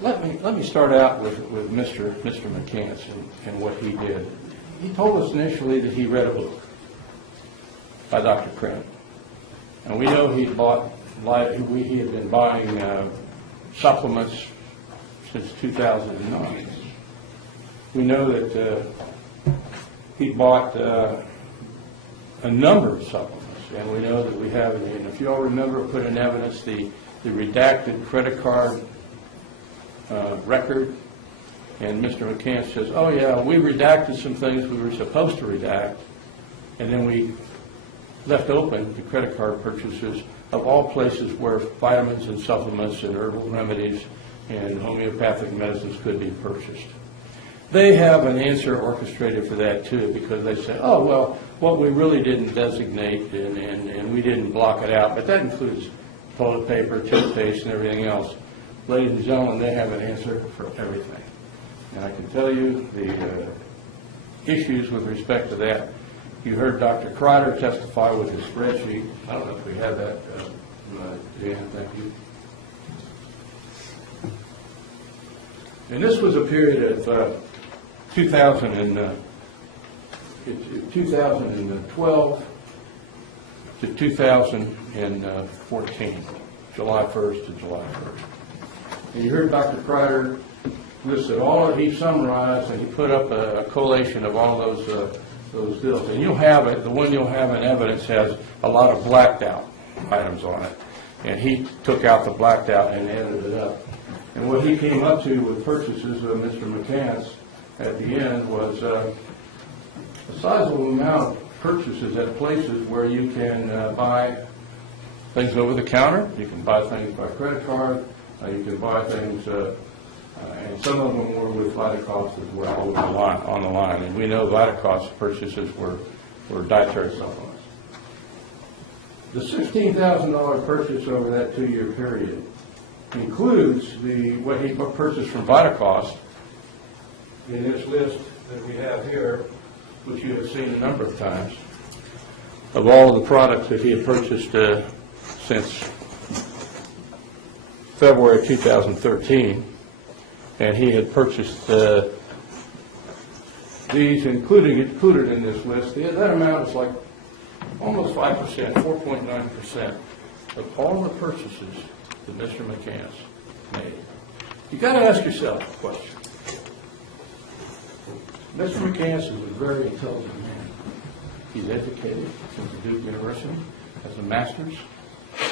let me start out with Mr. McCants and what he did. He told us initially that he read a book by Dr. Krim. And we know he had been buying supplements since 2009. We know that he bought a number of supplements, and we know that we have, and if you all remember, put in evidence the redacted credit card record, and Mr. McCants says, oh yeah, we redacted some things we were supposed to redact, and then we left open the credit card purchases of all places where vitamins and supplements and herbal remedies and homeopathic medicines could be purchased. They have an answer orchestrated for that too, because they say, oh well, what we really didn't designate and we didn't block it out, but that includes toilet paper, toothpaste, and everything else. Ladies and gentlemen, they have an answer for everything. And I can tell you the issues with respect to that. You heard Dr. Kreider testify with his spreadsheet. I don't know if we have that, Jan, thank you. And this was a period of 2012 to 2014, July 1st to July 1st. And you heard Dr. Kreider listed all of, he summarized and he put up a collation of all those bills. And you'll have it, the one you'll have in evidence has a lot of blacked out items on it. And he took out the blacked out and added it up. And what he came up to with purchases of Mr. McCants at the end was a sizable amount of purchases at places where you can buy things over the counter, you can buy things by credit card, you can buy things, and some of them were with Vitacost as well on the line. And we know Vitacost purchases were dietary supplements. The $16,000 purchase over that 2-year period includes what he purchased from Vitacost in this list that we have here, which you have seen a number of times, of all of the products that he had purchased since February 2013, and he had purchased these included in this list. That amount is like almost 5%, 4.9% of all the purchases that Mr. McCants made. You got to ask yourself a question. Mr. McCants is a very intelligent man. He's educated at Duke University, has a master's.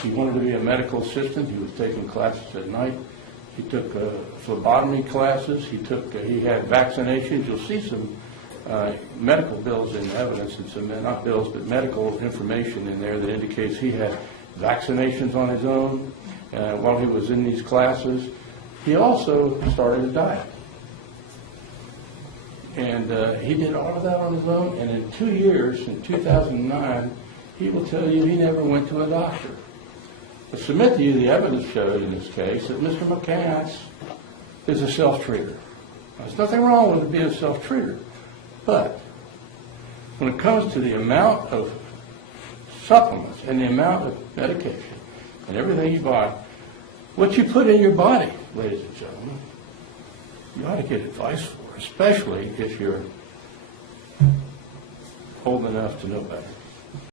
He wanted to be a medical assistant. He was taking classes at night. He took phlebotomy classes. He had vaccinations. You'll see some medical bills in evidence, and some, not bills, but medical information in there that indicates he had vaccinations on his own while he was in these classes. He also started a diet. And he did all of that on his own, and in 2 years, in 2009, he will tell you he never went to a doctor. I submit to you the evidence showed in this case that Mr. McCants is a self-treater. There's nothing wrong with being a self-treater, but when it comes to the amount of supplements and the amount of medication and everything you buy, what you put in your body, ladies and gentlemen, you ought to get advice for, especially if you're old enough to know better.